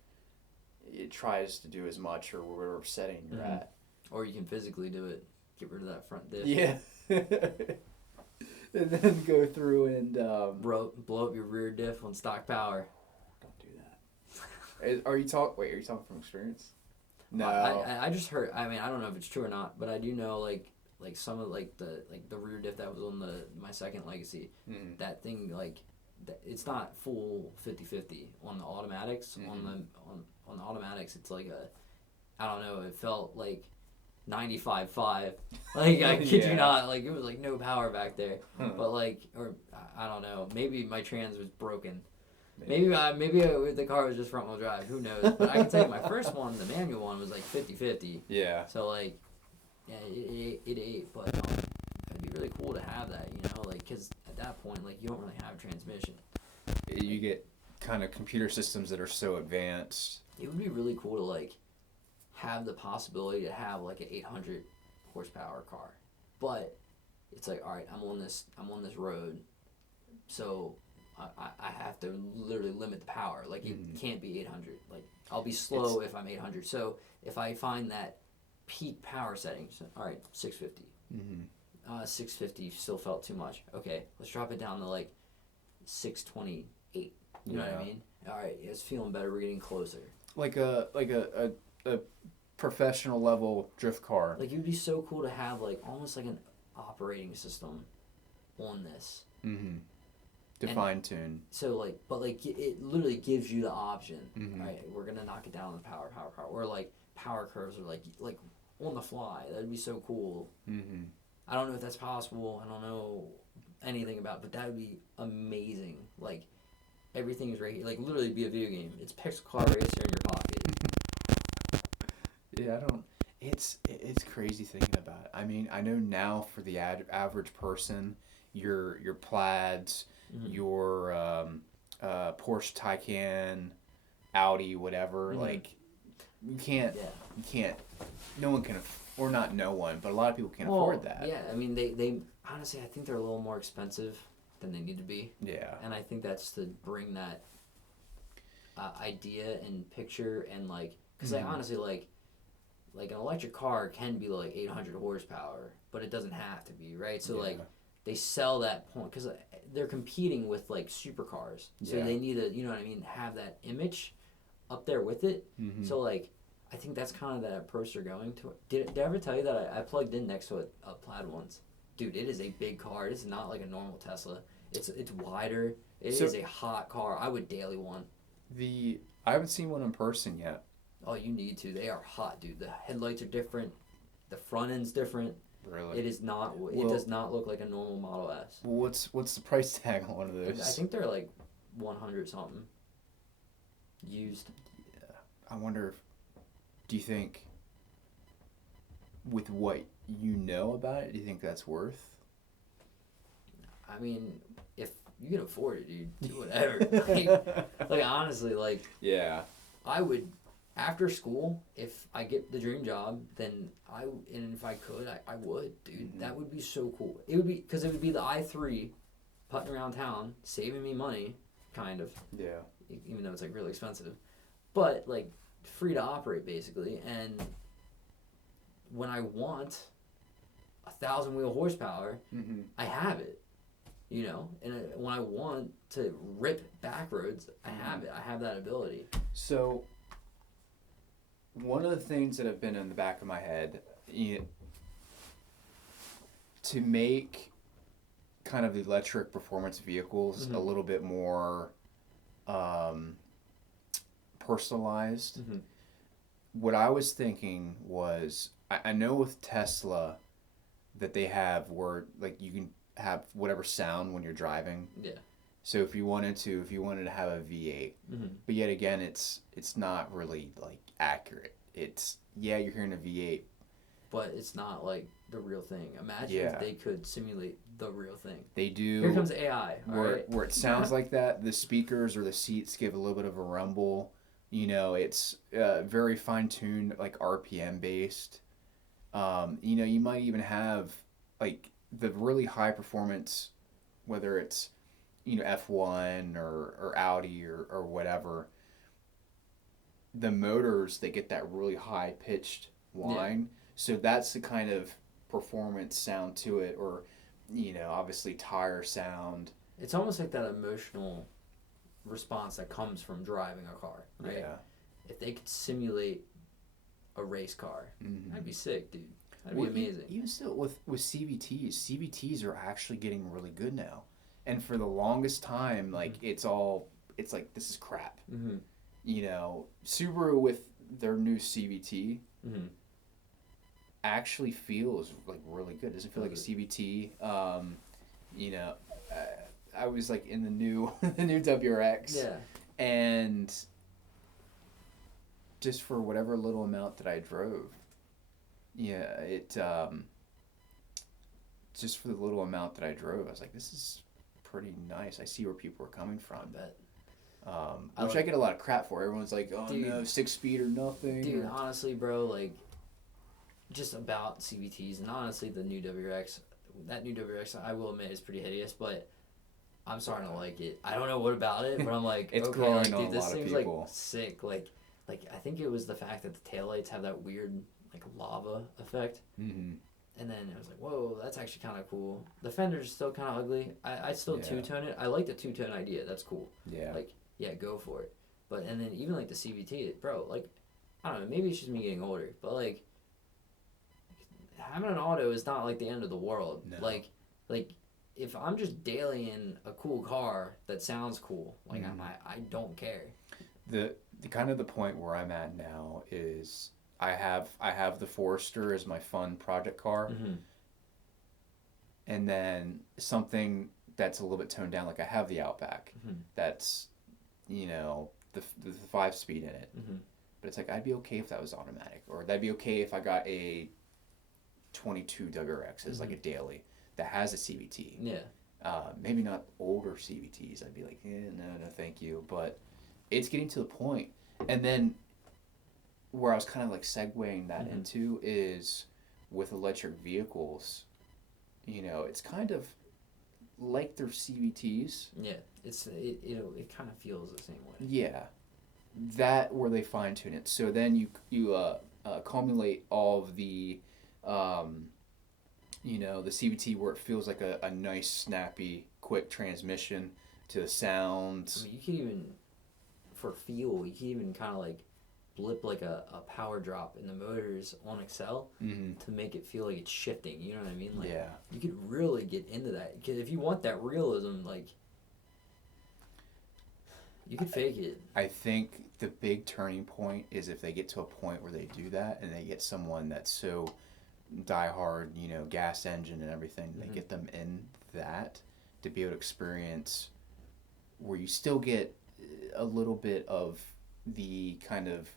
it tries to do as much or whatever setting you're Mhm. at. Or you can physically do it. Get rid of that front diff. Yeah. And then go through and Blow up your rear diff on stock power. don't do that. Are you talking from experience? No. I just heard. I mean, I don't know if it's true or not, but I do know like some of like the rear diff that was on my second Legacy. Mm. That thing it's not full 50-50 on the automatics. Mhm. On the automatics, it's like I don't know. It felt like 95.5. Like I kid Yeah. you not. Like it was like no power back there. Huh. But like, or I don't know. Maybe my trans was broken. Maybe the car was just front wheel drive. Who knows? But I can tell you, my first one, the manual one, was like 50-50. Yeah. So like, yeah, it ate. But it'd be really cool to have that, you know, like because at that point, like you don't really have transmission. You get kind of computer systems that are so advanced. It would be really cool to like have the possibility to have like an 800 horsepower car, but it's like, all right, I'm on this road, so I have to literally limit the power. Like it can't be 800. Like I'll be slow if I'm 800. So if I find that peak power settings, all right, 650. 650 still felt too much. Okay, let's drop it down to like 628. You know what I mean? All right, it's feeling better. We're getting closer. Like a professional level drift car. Like it would be so cool to have like almost like an operating system on this. To fine tune. So like, but like it literally gives you the option. Mhm. Right, we're gonna knock it down on the power, or like power curves, or like on the fly. That'd be so cool. I don't know if that's possible. I don't know anything about it, but that would be amazing. Like everything is right here. Like literally be a video game. It's Pixel Car Racer in your pocket. Yeah, I don't. It's crazy thinking about it. I mean, I know now for the average person, your plaids, your Porsche Taycan, Audi, whatever. Like, you can't. No one can, or not no one, but a lot of people can't afford that. Yeah, I mean, they honestly, I think they're a little more expensive than they need to be. Yeah. And I think that's to bring that idea and picture and like, because I honestly like an electric car can be like 800 horsepower, but it doesn't have to be, right? So like they sell that point because they're competing with like supercars, so they need to, you know what I mean, have that image up there with it. So like I think that's kind of that approach they're going to. Did I ever tell you that I plugged in next to a plaid once? Dude, it is a big car. It's not like a normal Tesla. It's wider. It is a hot car. I would daily one. I haven't seen one in person yet. Oh, you need to. They are hot, dude. The headlights are different. The front end's different. Really? It is not. It does not look like a normal Model S. Well, what's the price tag on one of those? I think they're like 100 something. Used. Yeah. I wonder do you think with what you know about it, do you think that's worth? I mean, if you can afford it, dude, do whatever. like honestly, like yeah, I would after school, if I get the dream job, then and if I could, I would, dude. Mm-hmm. That would be so cool. It would be, because it would be the I-3 putting around town, saving me money, kind of. Yeah. Even though it's like really expensive, but like free to operate basically. And when I want 1,000 wheel horsepower, Mm-hmm. I have it. You know, and when I want to rip back roads, I have it. I have that ability. So, one of the things that have been in the back of my head, to make kind of the electric performance vehicles Mm-hmm. a little bit more personalized, Mm-hmm. what I was thinking was, I know with Tesla that they have where like you can have whatever sound when you're driving. Yeah. So if you wanted to have a V8, Mm-hmm. but yet again, it's not really like accurate. It's you're hearing a V8, But it's not like the real thing. Imagine Yeah. if they could simulate the real thing. they do. Here comes AI. Where it sounds like that. The speakers or the seats give a little bit of a rumble. It's very fine tuned, like RPM based. You might even have like the really high performance, whether it's F1 or Audi or whatever. The motors, they get that really high pitched whine, so that's the kind of performance sound to it, or obviously tire sound. It's almost like that emotional response that comes from driving a car, right? Yeah. If they could simulate a race car, Mm-hmm. that'd be sick, dude. That'd be amazing. Even still with CVTs are actually getting really good now, and for the longest time, like it's like this is crap. Mm-hmm. Subaru with their new CVT Mm-hmm. actually feels like really good. It doesn't feel like a CVT. I was like in the new the new WRX. Yeah. And just for whatever little amount that I drove, it just for the little amount that I drove, I was like, this is pretty nice. I see where people are coming from. I bet. Which I get a lot of crap for. Everyone's like, oh, dude, no, 6-speed or nothing. Dude, honestly, bro, like, just about CVTs, and honestly, the new WRX, that new WRX, I will admit, is pretty hideous, but I'm starting to like it. I don't know what about it, but I'm like, It's okay, growing like, on dude, a this lot of seems people. like sick. Like I think it was the fact that the taillights have that weird like lava effect. Mm-hmm. And then it was like, whoa, that's actually kind of cool. The fender's still kind of ugly. I still Yeah. two-tone it. I like the two-tone idea. That's cool. Yeah. Like, yeah, go for it. But, and then even like the CVT, bro, like, I don't know, maybe it's just me getting older, but like, having an auto is not like the end of the world. No. Like, if I'm just dailying a cool car that sounds cool, like, I don't care. The kind of the point where I'm at now is I have the Forester as my fun project car, Mm-hmm. and then something that's a little bit toned down. Like I have the Outback, that's the 5-speed in it, but it's like I'd be okay if that was automatic, or that'd be okay if I got a 22 WRX as like a daily that has a CVT. Yeah. Maybe not older CVTs. I'd be like, no, thank you. But it's getting to the point, and then where I was kind of like segueing that into is with electric vehicles. It's kind of like their CVTs. Yeah. It kind of feels the same way. Yeah, that where they fine tune it. So then you accumulate all of the the CVT where it feels like a nice, snappy, quick transmission to the sounds. I mean, you could even, for feel, you could even kind of like blip like a power drop in the motors on Excel to make it feel like it's shifting. You know what I mean? Like, Yeah. You could really get into that. Because if you want that realism, like, you could fake it. I think the big turning point is if they get to a point where they do that and they get someone that's so diehard, gas engine and everything, they get them in that to be able to experience where you still get a little bit of the kind of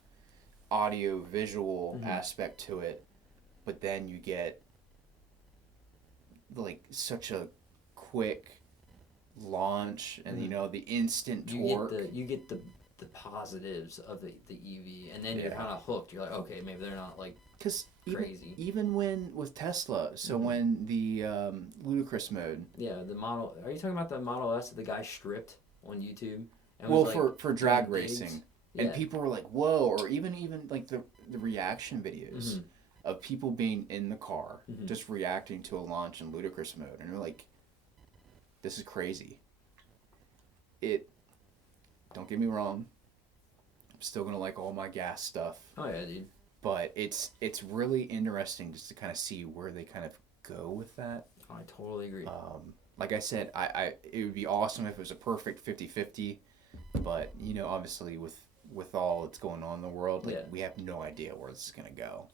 audio visual aspect to it, but then you get like such a quick launch and the instant torque. You get the the positives of the EV, and then you're Yeah. kind of hooked. You're like, okay, maybe they're not like Because crazy. even when with Tesla, so when the ludicrous mode. Yeah, the model. Are you talking about the Model S that the guy stripped on YouTube? And Well, was, like, for drag doing digs? racing, Yeah. and people were like, "Whoa!" Or even like the reaction videos Mhm. of people being in the car Mhm. just reacting to a launch in ludicrous mode, and you're like, "This is crazy." It. Don't get me wrong. I'm still gonna like all my gas stuff, Oh yeah, dude. but it's really interesting just to kind of see where they kind of go with that. I totally agree. Like I said, it would be awesome if it was a perfect 50-50, but obviously with all that's going on in the world, like we have no idea where this is gonna go.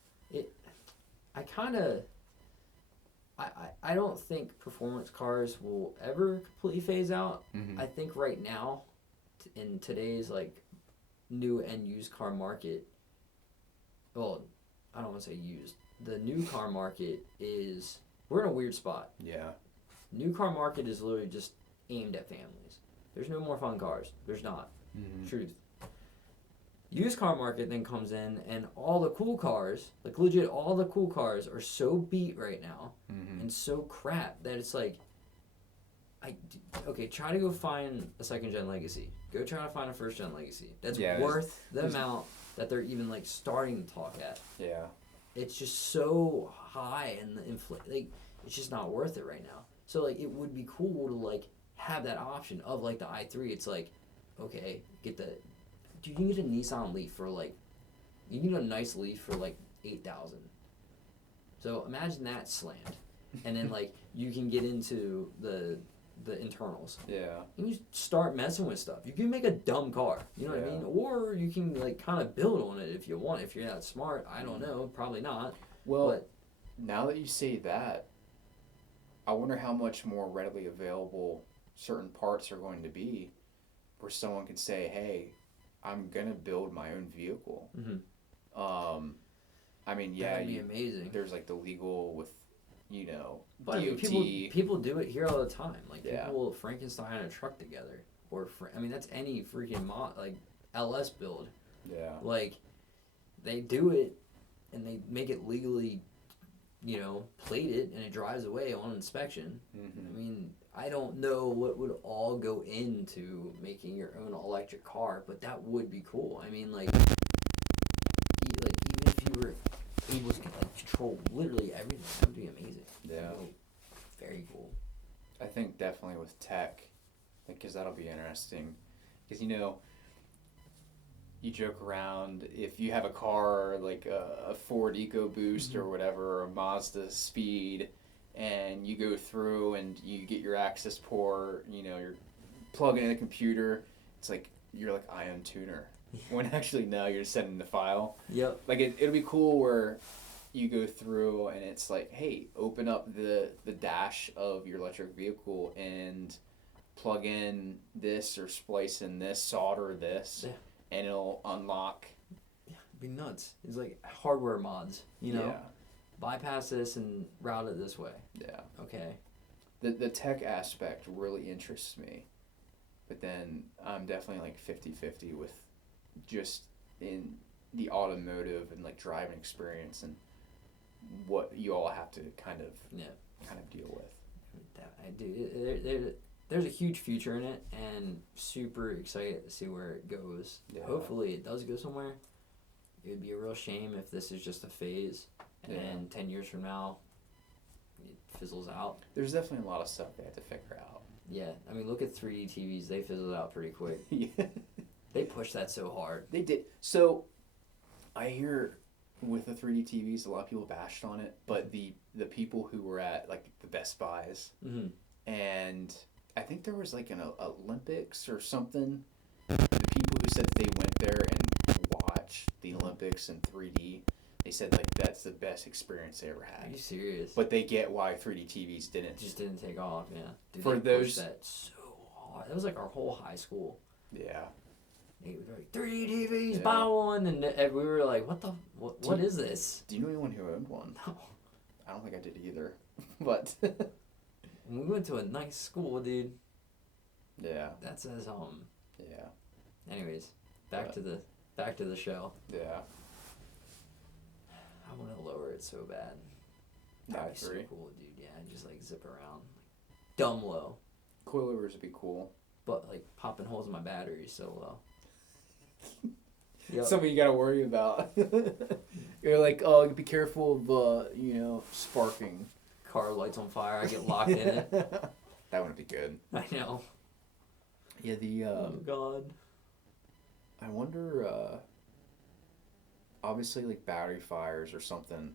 I kind of. I don't think performance cars will ever completely phase out. Mm-hmm. I think right now, in today's like new and used car market, well, I don't want to say used. The new car market is, we're in a weird spot. Yeah. New car market is literally just aimed at families. There's no more fun cars. There's not. Mm-hmm. Truth. Used car market then comes in, and all the cool cars, like legit, all the cool cars are so beat right now and so crap that it's like, try to go find a second gen Legacy. Go try to find a first gen Legacy. That's worth the amount that they're even like starting to talk at. Yeah. It's just so high, and like it's just not worth it right now. So like it would be cool to like have that option of like the i3. It's like, okay, you can get a Nissan Leaf for like, you can get a nice Leaf for like 8,000. So imagine that slammed, and then like you can get into the internals. Yeah. And you start messing with stuff. You can make a dumb car. You know what I mean? Or you can like kind of build on it if you want. If you're that smart, I don't know. Probably not. Well, now that you say that, I wonder how much more readily available certain parts are going to be, where someone can say, "Hey, I'm gonna build my own vehicle." Mm-hmm. I mean, that'd be amazing. There's like the legal with, but I mean, people do it here all the time. Like people will Frankenstein a truck together, or I mean, that's any freaking like LS build. Yeah. Like they do it, and they make it legally, plate it, and it drives away on inspection. Mm-hmm. I mean, I don't know what would all go into making your own electric car, but that would be cool. I mean, like even if you were able to control literally everything, that would be amazing. Yeah. Very cool. I think definitely with tech, because that'll be interesting. Because you joke around, if you have a car like a Ford EcoBoost or whatever, or a Mazda Speed, and you go through and you get your access port, you're plugging in a computer, it's like you're like Ion Tuner. When actually no, you're just sending the file. Yep. Like it'll be cool where you go through and it's like, hey, open up the dash of your electric vehicle and plug in this or splice in this, solder this, and it'll unlock. Yeah, it'd be nuts. It's like hardware mods, bypass this and route it this way. Yeah. Okay. The tech aspect really interests me, but then I'm definitely like 50-50 with just in the automotive and like driving experience and what you all have to kind of deal with. There's a huge future in it, and super excited to see where it goes. Yeah. Hopefully it does go somewhere. It would be a real shame if this is just a phase, and 10 years from now it fizzles out. There's definitely a lot of stuff they have to figure out. Yeah, I mean, look at 3D TVs. They fizzled out pretty quick. Yeah. They pushed that so hard. They did. So I hear with the 3D TVs, a lot of people bashed on it, but the people who were at like the Best Buys, and I think there was like an Olympics or something. The people who said that they went there and watched the Olympics in 3D, they said like that's the best experience they ever had. Are you serious? But they get why 3D TVs didn't. Just didn't take off, yeah. Dude, for they those pushed that so hard. That was like our whole high school. Yeah. They were like 3D TVs, buy one, and we were like, what is this? Do you know anyone who owned one? No. I don't think I did either, but. We went to a nice school, dude. Yeah. That says Yeah. Anyways, back to the show. Yeah. I want to lower it so bad. That'd be so cool, dude. Yeah, just like zip around, dumb low. Coilovers would be cool. But like popping holes in my battery is so low. Yep. Something you gotta worry about. You're like, oh, be careful of sparking. Car lights on fire. I get locked in it. That wouldn't be good. I know. Yeah. Oh God. I wonder. Obviously, like battery fires or something.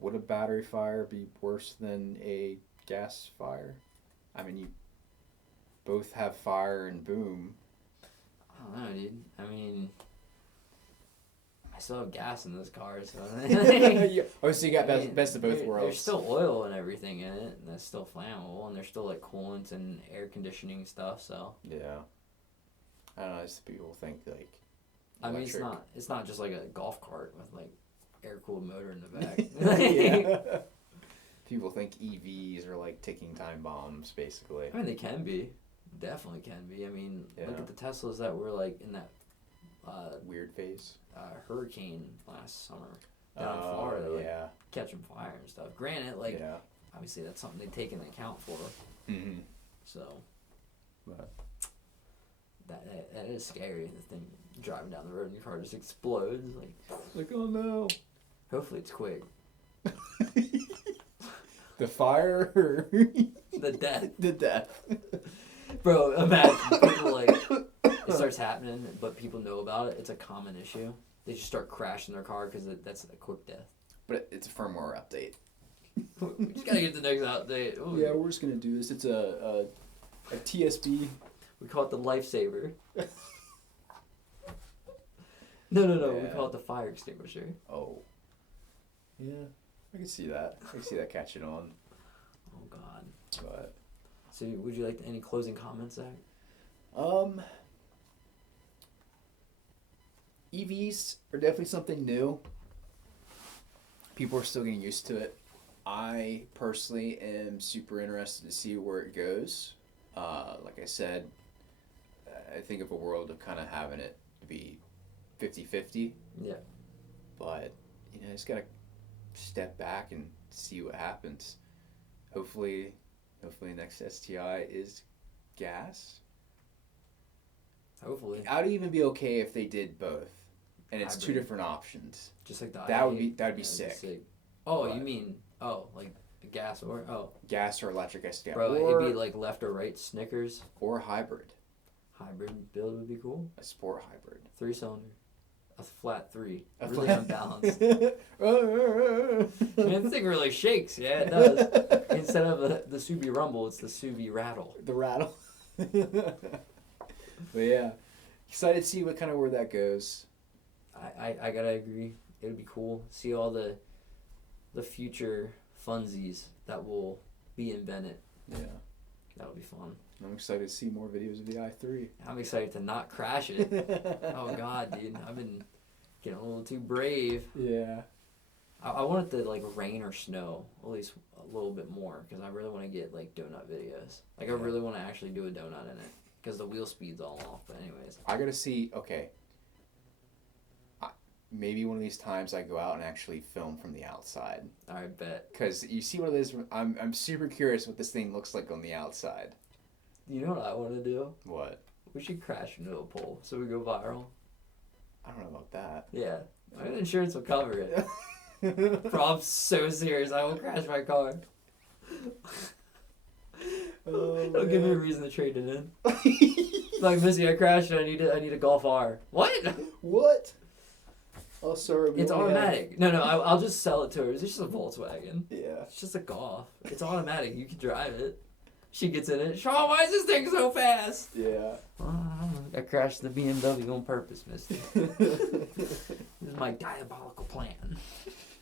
Would a battery fire be worse than a gas fire? I mean, you both have fire and boom. I don't know, dude. I mean, I still have gas in this car, so. Yeah. Oh, so you got best of both worlds. There's still oil and everything in it, and that's still flammable, and there's still like coolants and air conditioning stuff. So. Yeah. I don't know. Just people think like. I mean, it's not just like a golf cart with like air cooled motor in the back. Yeah. People think EVs are like ticking time bombs, basically. I mean, they can be. Definitely can be. I mean, look at the Teslas that were like in that weird phase. Hurricane last summer down in Florida. Like, catching fire and stuff. Granted, like obviously that's something they take into account for. Mm-hmm. So. But. That is scary. The thing driving down the road and your car just explodes. Like oh no. Hopefully it's quick. The fire or the death. The death. Bro, imagine people like it starts happening, but people know about it. It's a common issue. They just start crashing their car because that's a quick death. But it's a firmware update. We just gotta get the next update. Ooh. Yeah, we're just gonna do this. It's a TSB. We call it the lifesaver. No. Yeah. We call it the fire extinguisher. Oh. Yeah, I can see that. I can see that catching on. Oh God. But. So, would you like any closing comments, Zach? EVs are definitely something new. People are still getting used to it. I personally am super interested to see where it goes. Like I said, I think of a world of kind of having it be 50-50. Yeah. But, just got to step back and see what happens. Hopefully next STI is gas. Hopefully. I'd even be okay if they did both. And it's Hybrid. two different options. Just like the that would be sick. Oh, but, you mean like gas or gas or electric STI. Bro, or, it'd be like left or right Snickers. Or hybrid. Hybrid build would be cool. A sport hybrid. 3-cylinder. A flat 3. Really unbalanced. Man, the thing really shakes. Yeah, it does. Instead of the Subi Rumble, it's the Subi Rattle. The rattle. But yeah, excited to see where that goes. I gotta agree. It would be cool. See all the future funsies that will be invented. Yeah. That would be fun. I'm excited to see more videos of the i3. I'm excited to not crash it. Oh God, dude. I've been getting a little too brave. Yeah. I want it to like rain or snow at least a little bit more because I really want to get like donut videos. Like I really want to actually do a donut in it because the wheel speed's all off. But anyways. I gotta see. Okay. Maybe one of these times I go out and actually film from the outside. I bet. Because you see what it is. I'm super curious what this thing looks like on the outside. You know what I want to do? What? We should crash into a pole so we go viral. I don't know about that. Yeah. My insurance will cover it. Bro, I'm so serious. I will crash my car. It'll give me a reason to trade it in. Like, Missy, I crashed and I need a Golf R. What? What? Oh, sorry. It's automatic. No, I'll just sell it to her. It's just a Volkswagen. Yeah. It's just a Golf. It's automatic. You can drive it. She gets in it. Shawn, why is this thing so fast? Yeah. I crashed the BMW on purpose, mister. This is my diabolical plan.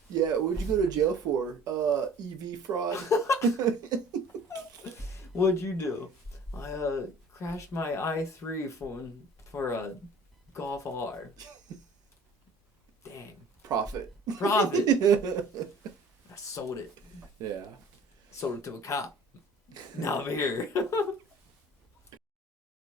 Yeah, what'd you go to jail for? EV fraud. What'd you do? I crashed my i3 for a Golf R. Dang. Profit. I sold it. Yeah. Sold it to a cop. Now I'm here.